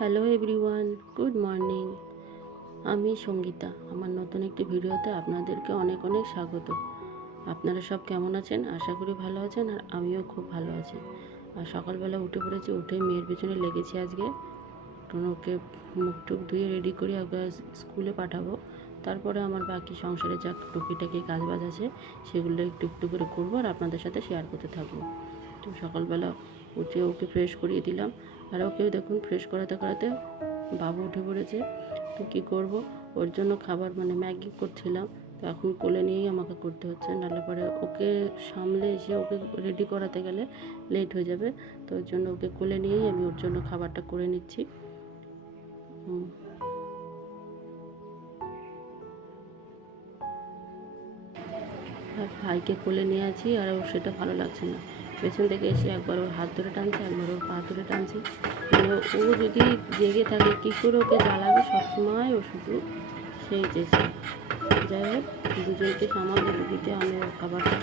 Hello everyone good morning আমি সঙ্গীতা, আমার নতুন একটি ভিডিওতে আপনাদেরকে অনেক অনেক স্বাগত। আপনারা সব কেমন আছেন? আশা করি ভালো আছেন আর আমিও খুব ভালো আছি। আর সকালবেলা উঠে পড়েছি উঠে মেয়ের পেছনে লেগেছি আজকে। কারণ ওকে মুখ টুক ধুয়ে রেডি করে ওকে স্কুলে পাঠাবো। তারপরে আমার বাকি সংসারে যা টুকিটাকি কাজ বাজ আছে, সেগুলো একটু একটু করে করব আর আপনাদের সাথে শেয়ার করতে থাকব। তো সকালবেলা উঠে ওকে ফ্রেশ করিয়ে দিলাম। আর ওকেও দেখুন ফ্রেশ করাতে করাতে বাবু উঠে পড়েছে। তো কী করব? ওর জন্য খাবার মানে ম্যাগি করছিলাম। তো এখন কোলে নিয়েই আমাকে করতে হচ্ছে, নাহলে পরে ওকে সামলে এসে ওকে রেডি করাতে গেলে লেট হয়ে যাবে। তো ওর জন্য ওকে কোলে নিয়েই আমি ওর জন্য খাবারটা করে নিচ্ছি। ভাইকে কোলে নিয়ে আছি আর ওর সেটা ভালো লাগছে না। পেছন থেকে এসে একবার ওর হাত ধরে টানছে, একবার ওর পা ধরে টানছে। মানে ও যদি জেগে থাকে, কী করে ওকে জ্বালাবে? সবসময় ও শুধু সেই চেষ্টা। যাই হোক, দুজনকে সামাল দিতে আমি খাবারটা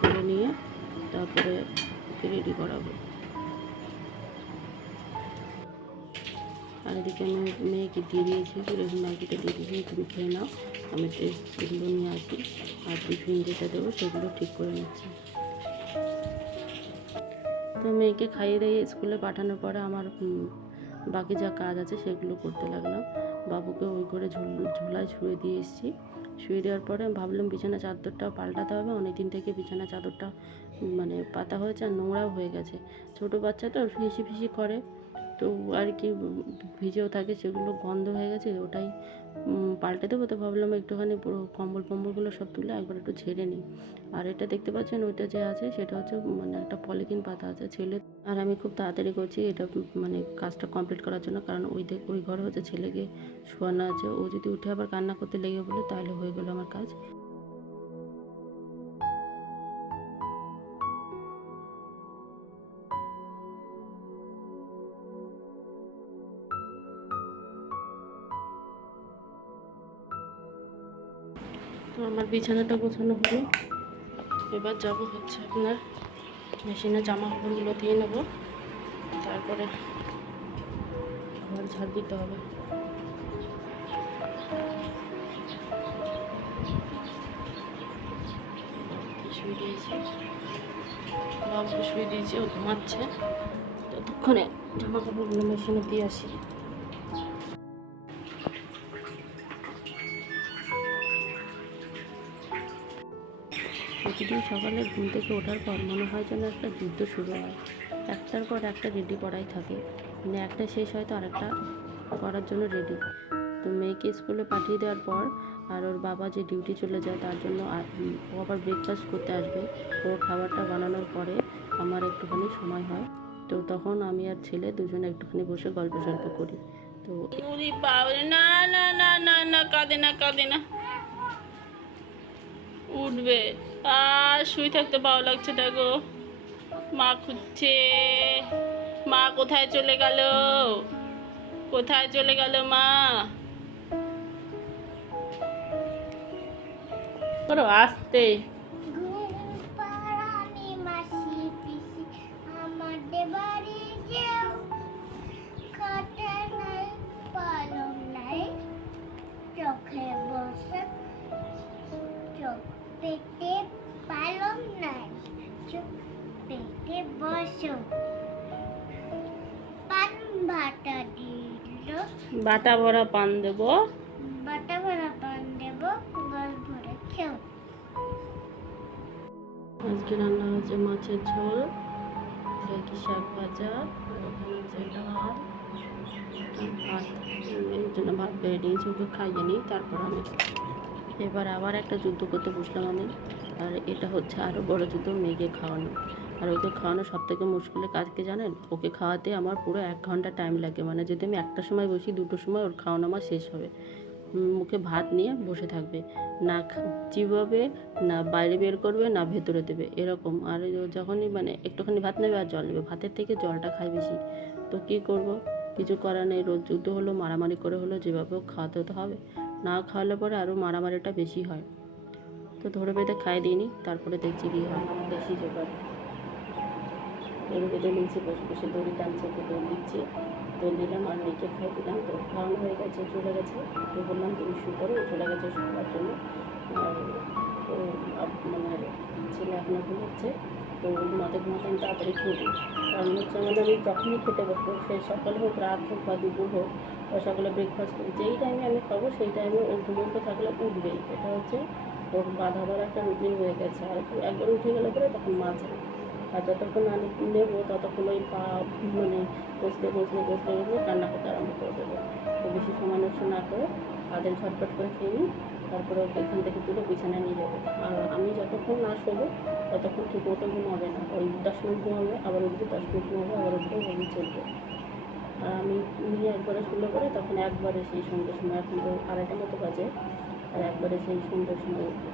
করে নিয়ে তারপরে ওকে রেডি করাবো। আর এদিকে আমি মেয়েকে দিয়ে দিয়েছি এরকম ম্যাগিটা দিয়ে দিয়েছি, তুমি খেয়ে নাও। আমি টেস্টগুলো নিয়ে আসি, আর টিফিন যেটা দেবো সেগুলো ঠিক করে নিচ্ছি। তো মেয়েকে খাইয়ে দিয়ে স্কুলে পাঠানোর পরে আমার বাকি যা কাজ আছে সেগুলো করতে লাগলাম। বাবুকে ওই করে ঝুল, ঝোলায় শুয়ে দিয়ে এসেছি। শুয়ে দেওয়ার পরে ভাবলাম বিছানা চাদরটা পাল্টাতে হবে। অনেক দিন থেকে বিছানা চাদরটা মানে পাতা হয়েছে আর নোংরাও হয়ে গেছে। ছোটো বাচ্চা তো ফিসি ফিসি করে। তো আর কি ভিজেও থাকে, সেগুলো গন্ধ হয়ে গেছে, ওটাই পাল্টে দেবো। তো ভাবলাম একটুখানি পুরো কম্বল টম্বলগুলো সব তুলে একবার একটু ছেড়ে নিই। আর এটা দেখতে পাচ্ছেন, ওইটা যে আছে, সেটা হচ্ছে মানে একটা পলিথিন পাতা আছে ছেলে। আর আমি খুব তাড়াতাড়ি করছি এটা মানে কাজটা কমপ্লিট করার জন্য, কারণ ওই দেখ ওই ঘরে হচ্ছে ছেলেকে শোয়ানো আছে। ও যদি উঠে আবার কান্না করতে লেগে বলে তাহলে হয়ে গেলো আমার কাজ। তো আমার বিছানাটা গোছানো হলো। এবার যাব হচ্ছে আপনার মেশিনে জামা কাপড়গুলো দিয়ে নেব। তারপরে ঘর ঝাড় দিতে হবে। শুয়ে দিয়েছি। শুয়ে দিয়েছি, ও ঘুমাচ্ছে। ততক্ষণে জামা কাপড়গুলো মেশিনে দিয়ে আসি। প্রতিদিন সকালে ঘুম থেকে ওঠার পর মনে হয় যেন একটা যুদ্ধ শুরু হয়। একটার পর একটা রেডি করাই থাকে। মানে একটা শেষ হয় তো আরেকটা করার জন্য রেডি তো মেয়েকে স্কুলে পাঠিয়ে দেওয়ার পর আর ওর বাবা যে ডিউটি চলে যায় তার জন্য ও আবার ব্রেকফাস্ট করতে আসবে। ওর খাবারটা বানানোর পরে আমার একটুখানি সময় হয়। তো তখন আমি আর ছেলে দুজনে একটুখানি বসে গল্প সল্প করি। তো না না না না না, কাঁদে না কাঁদে না। উঠবে। আর শুয়ে থাকতে ভালো লাগছে দেখো মা খুঁজছে। মা কোথায় চলে গেল? কোথায় চলে গেল মা? করো আসতে। পেটে বসো। পান ভাটা দিল। বাটা ভরা পান দেবো। বাটা ভরা পান দেব গল ভরে খেও। আজকে রান্না হচ্ছে মাছের ঝোল কি শাক ভাজা ডাল ভাত। এর জন্য ভাত বেড়ে নিয়েছি ওকে খাইয়ে নিই তারপর আমি এবার আবার একটা যুদ্ধ করতে বসলাম আমি। আর এটা হচ্ছে আরও বড় যুদ্ধ, মেয়েকে খাওয়ানো। আর ওকে খাওয়ানো সব থেকে মুশকিলের কাজ জানেন? ওকে খাওয়াতে আমার পুরো এক ঘণ্টা টাইম লাগে। মানে যদি আমি একটা সময় বসি দুটোর সময় ওর খাওয়ানো আমার শেষ হবে। মুখে ভাত নিয়ে বসে থাকবে। না চিবাবে, না বাইরে বের করবে, না ভেতরে দেবে। এরকম। আর যখনই মানে একটুখানি ভাত নেবে আর জল নেবে। ভাতের থেকে জলটা খায় বেশি। তো কী করব? কিছু করার নেই, রোজ যুদ্ধ হলো, মারামারি করে হলো, যেভাবে হোক খাওয়াতে হবে। না খাওয়ালে পরে আরও মারামারিটা বেশি হয়। তো ধরে বেঁধে খাইয়ে দিইনি তারপরে দেখছি কী হয় বেশি জোগাড়। ধরে বেঁধে নিয়েছি, বসে বসে দড়ি টানছে ওকে দৌড় দিচ্ছি। তো দিলাম, আর মেয়েকে খাই দিলাম, তো খাওয়ানো হয়ে গেছে, চলে গেছে। তো বললাম, তুমি শু করো চলে গেছে শোয়ার জন্য। আর ও মানে ছেলে এখনও ঘুমাচ্ছে। তো ঘুমাতে ঘুমাতে আমি তাড়াতাড়ি খেয়ে দিই কারণ হচ্ছে মানে আমি যখনই খেতে বসবো, সে সকালে হোক, রাত হোক বা দুপুর হোক, বা সকালে ব্রেকফাস্ট যেই টাইমে আমি খাব, সেই টাইমে ও ঘুমোতে থাকলে উঠবেই। এটা হচ্ছে ওর বাধা দেওয়ার একটা রুটিন হয়ে গেছে। আর একবার উঠে গেলে পরে তখন মাঝে আর যতক্ষণ না নেব, ততক্ষণ ওই পা মানে বসতে বসতে বসতে বসতে কান্না করতে আরম্ভ করে দেবো। তো বেশি সময় নষ্ট না করে তাদের ঝটপট করে খেয়ে নিই। তারপরে ওকে এখান থেকে তুলে বিছানায় নিয়ে যাব। আর আমি যতক্ষণ না শোবো, ততক্ষণ ঠিক মতো ঘুমাবে না। ওই দশ মিনিট ঘুমাবে, আবার উঠবে, দশ মিনিট ঘুমাবে, আবার উঠবে ওই চলবে। আর আমি নিয়ে একবারে শুলে পরে তখন একবারে সেই সন্ধ্যের সময়, এখন তো আড়াইটা মতো বাজে, আর একবারে সেই সন্ধ্যের সময় উঠবে।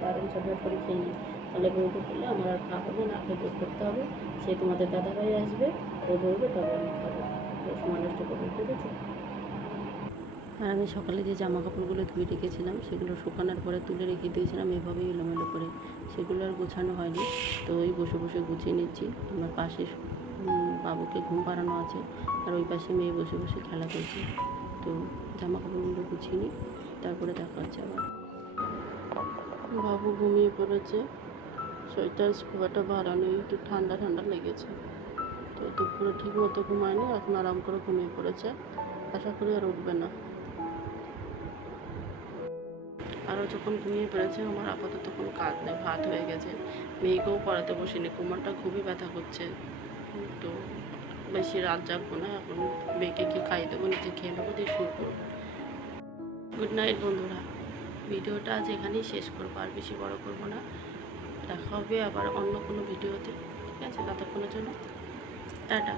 কারণ ঝটপট করে খেয়ে নিই তাহলে বউকে করলে আমার আর খাওয়া হবে না খেয়ে করতে হবে। সে তোমাদের দাদাভাই আসবে, ও ধরবে, তবে আমি খাব। তো সময় নষ্ট করব ঠিক আছে আর আমি সকালে যে জামা কাপড়গুলো ধুয়ে রেখেছিলাম, সেগুলো শুকানোর পরে তুলে রেখে দিয়েছিলাম এভাবেই এলোমেলো করে। সেগুলো আর গোছানো হয়নি, তো ওই বসে বসে গুছিয়ে নিচ্ছি। আমার পাশে বাবুকে ঘুম পাড়ানো আছে, আর ওই পাশে মেয়ে বসে বসে খেলা করছে। তো জামা কাপড়গুলো গুছিয়ে নিই, তারপরে দেখা হচ্ছে আবার। বাবু ঘুমিয়ে পড়েছে, সোয়েটার খুব একটা ভালো নেই একটু ঠান্ডা ঠান্ডা লেগেছে। তো দুপুরে ঠিক মতো ঘুমায়নি, এখন আরাম করে ঘুমিয়ে পড়েছে। আশা করি আর উঠবে না। যখন ঘুমিয়ে পড়েছে, আমার আপাতত কোনো কাজ নেই, ভাত হয়ে গেছে। মেয়েকেও পড়াতে বসিনি, কোমরটা খুবই ব্যথা করছে। তো বেশি রাত জাগবো না, এখন মেয়েকে কি খাইয়ে দেবো, নিজে খেয়ে নেব, দিয়ে শুরু করব গুড নাইট বন্ধুরা। ভিডিওটা আজ এখানেই শেষ করব, আর বেশি বড় করব না। দেখা হবে আবার অন্য কোনো ভিডিওতে। ঠিক আছে, ততক্ষণের জন্য টাটা।